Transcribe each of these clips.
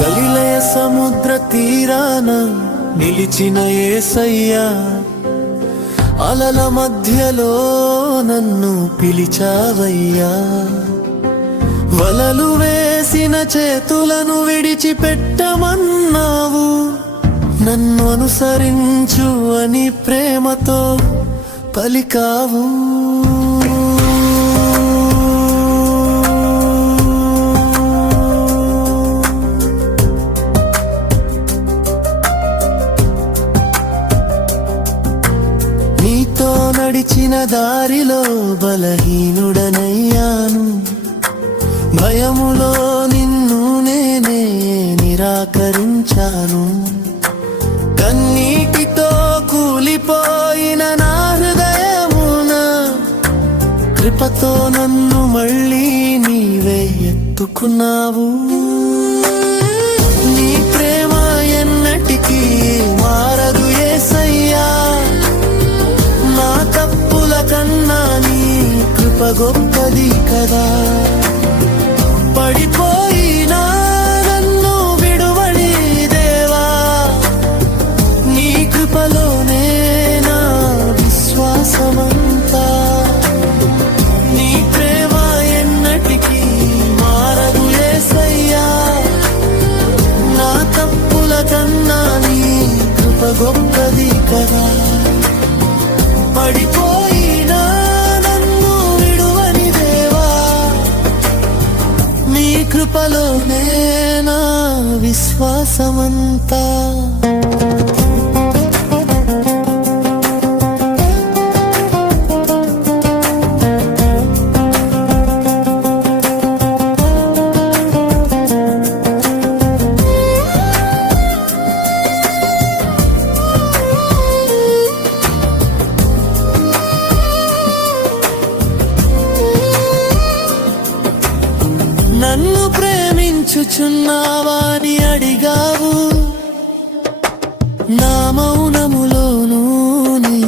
గలిలయ సముద్ర తీరాన నిలిచిన యేసయ్యా, అలల మధ్యలో నన్ను పిలిచావయ్యా. వలలు వేసిన చేతులను విడిచిపెట్టమన్నావు, నన్ను అనుసరించు అని ప్రేమతో పలికావు. నీతో నడిచిన దారిలో బలహీనుడనయ్యాను, భయములో నిన్ను నేనే నిరాకరించాను. కన్నీటితో కూలిపోయిన నా హృదయమున కృపతో నన్ను మళ్ళీ నీవే ఎత్తుకున్నావు. నీ ప్రేమ ఎన్నటికీ మారదు యేసయ్యా, నా తప్పుల కన్నా నీ కృప గొప్పది కదా. పడిపోయినా నన్ను విడువని దేవా, నీ కృపలోనే నా విశ్వాసమంతా. నీ ప్రేమ ఎన్నటికీ మారదు యేసయ్యా, నా తప్పుల కన్నా నీ కృప గొప్పది కదా. పడిపోయినా నన్ను విడువని దేవా, నీ కృపలోనే నా విశ్వాసమంతా. నన్ను ప్రేమించుచున్నావా అని అడిగావు, నా మౌనములోనూ నీ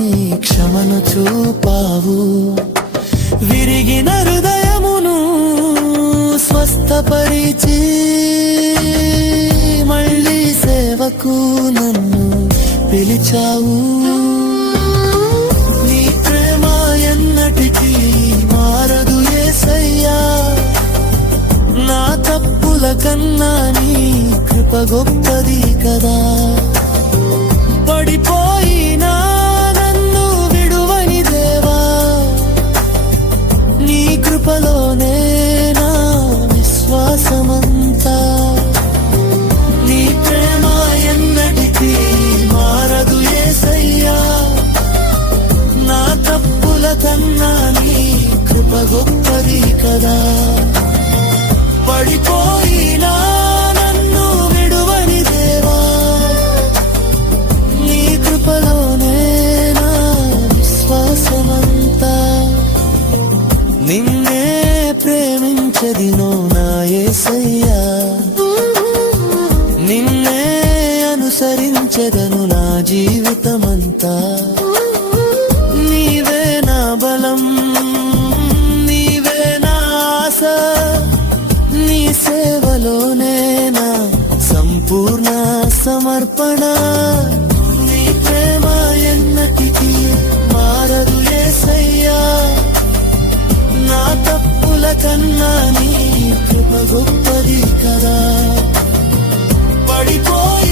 క్షమను చూపావు. విరిగిన హృదయమును స్వస్థపరిచి మళ్ళీ సేవకు నన్ను పిలిచావు. నీ ప్రేమ ఎన్నటికీ మారదు యేసయ్యా, నా తప్పుల కన్నా నీ కృప గొప్పది కదా. పడిపోయినా నన్ను విడువని దేవా, నీ కృపలోనే నా విశ్వాసమంతా. నీ ప్రేమ ఎన్నటికీ మారదు యేసయ్యా, నా తప్పుల కన్నా నీ కృప గొప్పది కదా. పడిపోయినా నన్ను విడువని దేవా, నీ కృపలోనే నా విశ్వాసమంతా. నిన్నే ప్రేమించదినో నా యేసయ్యా, నిన్నే అనుసరించెదను నా జీవితమంతా. నీవే నా బలం, నీవే నా ఆశ, నీ సేవలోనే నా సంపూర్ణ సమర్పణ. నీ ప్రేమ ఎన్నటికీ మారదు యేసయ్యా, నా తప్పుల కన్నా నీ కృప గొప్పది కదా. పడిపోయి